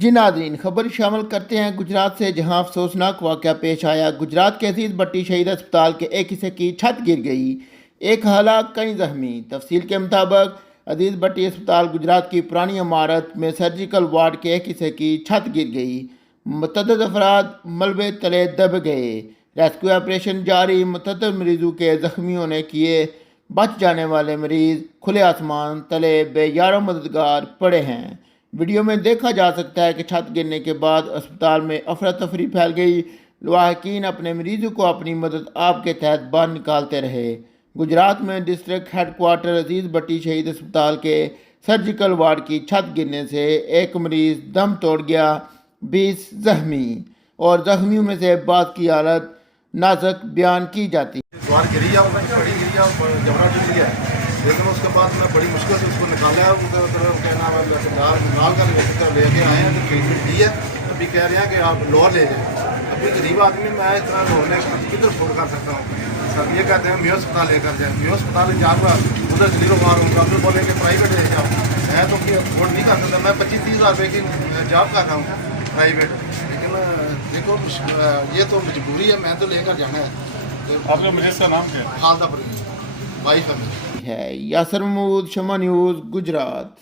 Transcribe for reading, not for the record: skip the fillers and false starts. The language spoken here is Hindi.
जी नाज़रीन, खबर शामिल करते हैं गुजरात से, जहां अफसोसनाक वाक़या पेश आया। गुजरात के अजीज़ भट्टी शहीद अस्पताल के एक हिस्से की छत गिर गई, एक हलाक कई जख्मी। तफसील के मुताबिक अजीज़ भट्टी अस्पताल गुजरात की पुरानी इमारत में सर्जिकल वार्ड के एक हिस्से की छत गिर गई। मुतअद्दिद अफराद मलबे तले दब गए। रेस्क्यू ऑपरेशन जारी। मुतअद्दिद मरीजों के जख्मियों ने किए। बच जाने वाले मरीज खुले आसमान तले बेयारो मददगार पड़े हैं। वीडियो में देखा जा सकता है कि छत गिरने के बाद अस्पताल में अफरा तफरी फैल गई। लवाहकीन अपने मरीजों को अपनी मदद आप के तहत बाहर निकालते रहे। गुजरात में डिस्ट्रिक्ट हेडक्वार्टर अजीज़ भट्टी शहीद अस्पताल के सर्जिकल वार्ड की छत गिरने से एक मरीज दम तोड़ गया, 20 जख्मी, और जख्मियों में से बाद की हालत नाजुक बयान की जाती है। द्वार गिरी है, बड़ी गिरी है, जबरा टूट गया है। लेकिन उसके बाद मैं बड़ी मुश्किल से उसको निकाला है। क्या नाम है, निकाल कर लेके आए हैं, तो ट्रीटमेंट दी है। अभी कह रहे हैं कि आप लोअर ले जाए। अभी गरीब आदमी मैं इतना लोने किधर फोन कर सकता हूँ। सब ये कहते हैं मियो अस्पताल लेकर जाए। मियो अस्पताल जाऊँगा, उधर जलीलो मार होगा, फिर बोलेंगे प्राइवेट ले जाओ। मैं तो अफोर्ड नहीं कर सकता। मैं 25-30 हज़ार रुपये की जॉब कर रहा हूँ प्राइवेट। लेकिन देखो ये तो मजबूरी है, मैं तो लेकर जाना है। आपके मरीज का नाम क्या है? हालदा पर वाइफ है मेरी। है यासर महमूद, शमा न्यूज़, गुजरात।